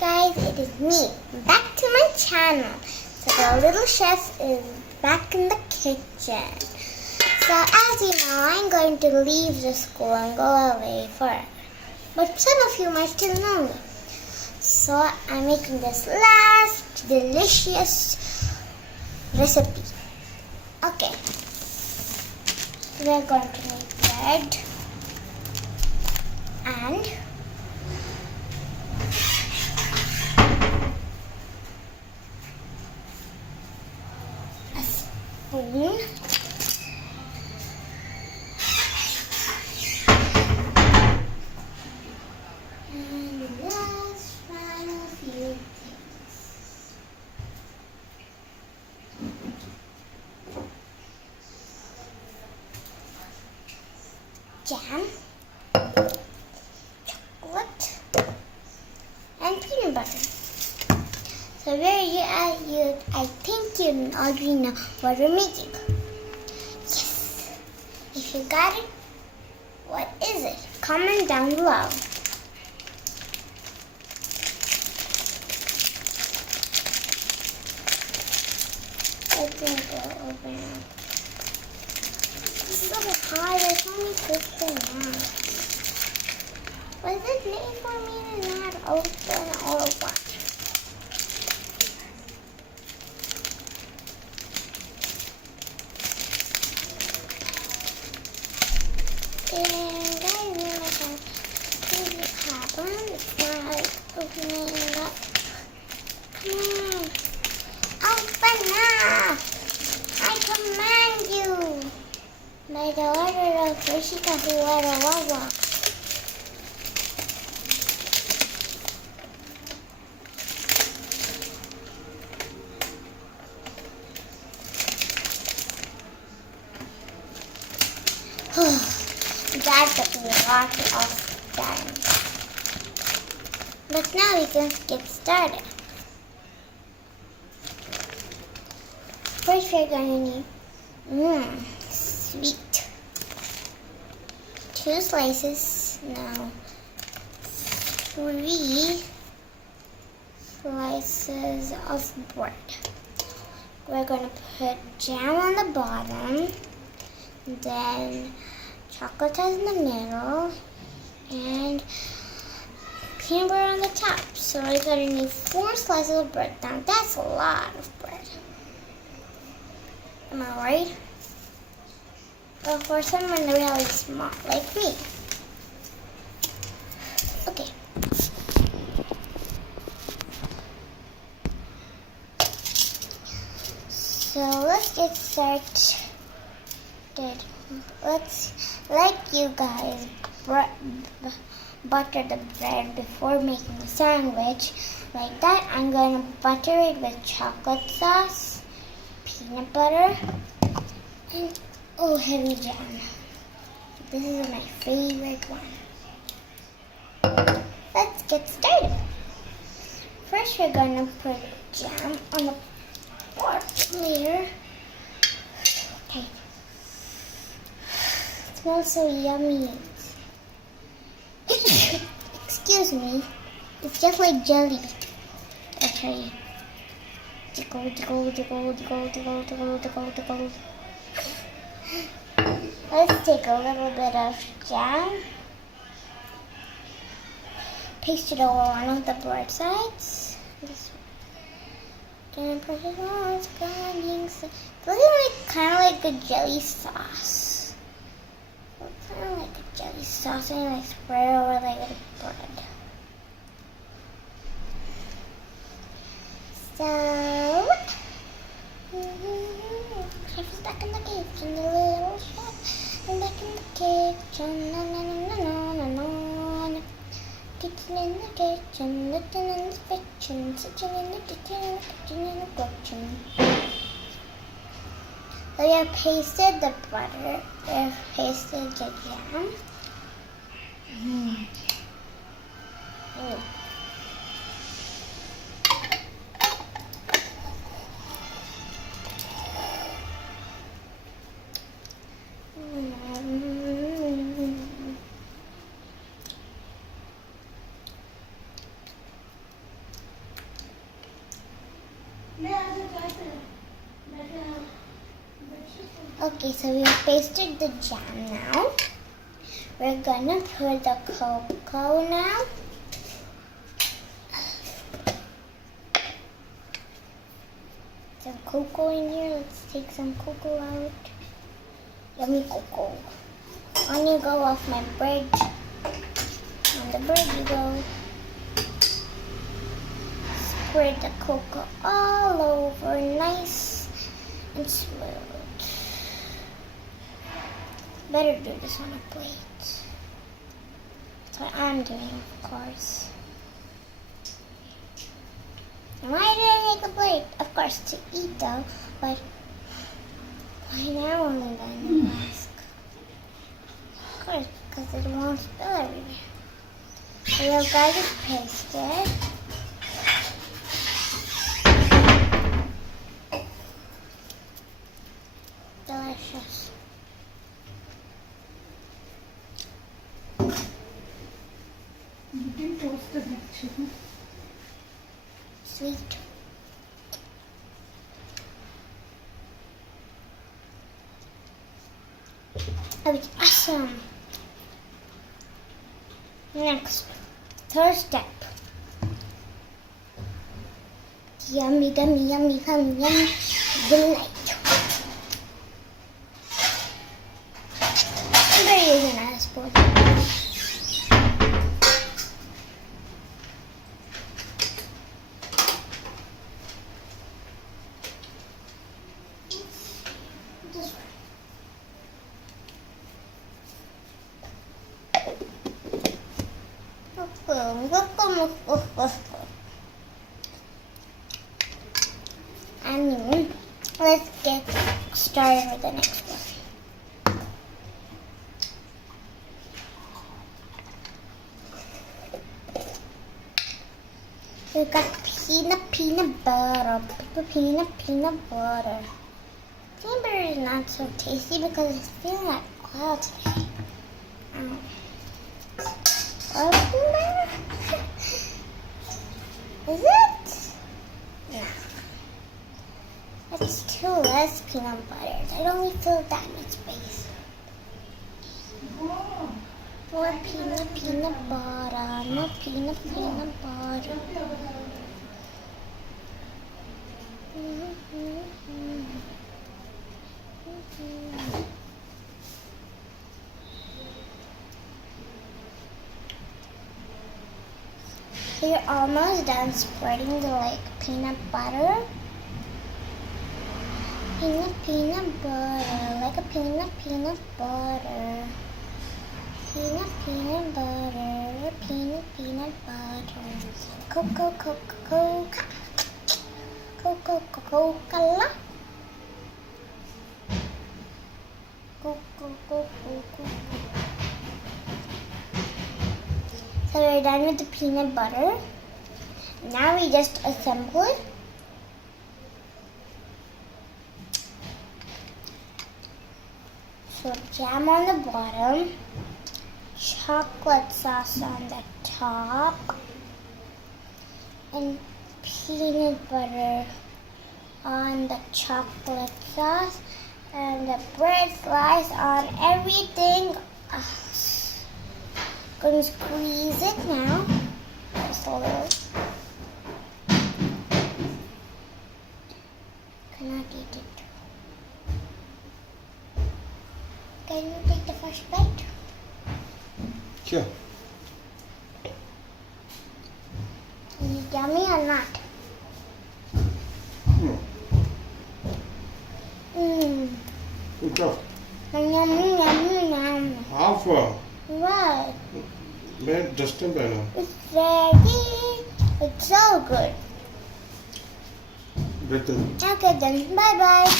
guys, it is me, back to my channel. So the little chef is back in the kitchen. So as you know, I'm going to leave the school and go away forever. But some of you might still know me. So I'm making this last delicious recipe. Okay, we're going to make bread and spoon, and let's try a few things. Jam, chocolate, and peanut butter. So I think you already know what we're making. Yes! If you got it, what is it? Comment down below. I think it'll open up. It's so hard. It's only twisting now. Was it made for me to not open or what? And guys, you know that crazy problem. It's not opening up. Come on. Open up! I command you! By the order of Rishika Huara Wawa. That took me a lot of time. But now we can get started. First we're going to need sweet. 2 slices. Now 3 slices of bread. We're going to put jam on the bottom. Then chocolate in the middle and peanut butter on the top. So we're going to need 4 slices of bread. Now that's a lot of bread. Am I right? Well, for someone really smart like me. Okay. So let's get started. Let's, like you guys, butter the bread before making the sandwich. Like that, I'm going to butter it with chocolate sauce, peanut butter, and heavy jam. This is my favorite one. Let's get started. First, we're going to put jam on the fourth layer. Okay. It smells so yummy. Excuse me. It's just like jelly. I'll show you. Tickle, tickle, tickle, tickle, tickle, tickle, tickle, tickle. Let's take a little bit of jam. Paste it over one of the bread sides. This one. Then put it on. It's looking like kind of like a jelly sauce. Kind of like a jelly sauce, and like spread it over like the bread. So, chef is back in the kitchen, the little chef is back in the kitchen, na na na na na na na. Kitchen in the kitchen, looking in the kitchen, sitting in the kitchen, in the kitchen, in the kitchen. So we have pasted the butter, we have pasted the jam. Okay, so we have pasted the jam now. We're gonna put the cocoa now. Some cocoa in here. Let's take some cocoa out. Yummy cocoa. On you go off my bread. On the bread you go. Spread the cocoa all over, nice and smooth. Better do this on a plate. That's what I'm doing, of course. And why did I make a plate? Of course, to eat though, but why now only then, you ask? Of course, because it won't spill everywhere. So we have garlic pasted. Delicious. You can toast the chicken. Sweet. Oh, it's awesome. Next, third step. Yummy, yummy, yummy, yummy, yummy delight. I'm going to use another spoon. And let's get started with the next one. We've got peanut butter. Peanut butter. Peanut butter is not so tasty because it's feeling like oil today. Oil peanut butter? Is it? No. That's too less peanut butter. I don't need to fill that much space. More peanut butter. No peanut butter. So you're almost done spreading the peanut butter. Peanut butter, like a peanut butter. Peanut butter, peanut butter. Coca-Cola. So we're done with the peanut butter. Now we just assemble it. So jam on the bottom, chocolate sauce on the top, and peanut butter on the chocolate sauce, and the bread slice on everything else. Gonna squeeze it now, just a little. Cannot eat it. Can you take the first bite? Sure. Is it yummy or not? Good job. Yum. Half What? man, just a banana. It's so good. Better. Okay then, bye bye.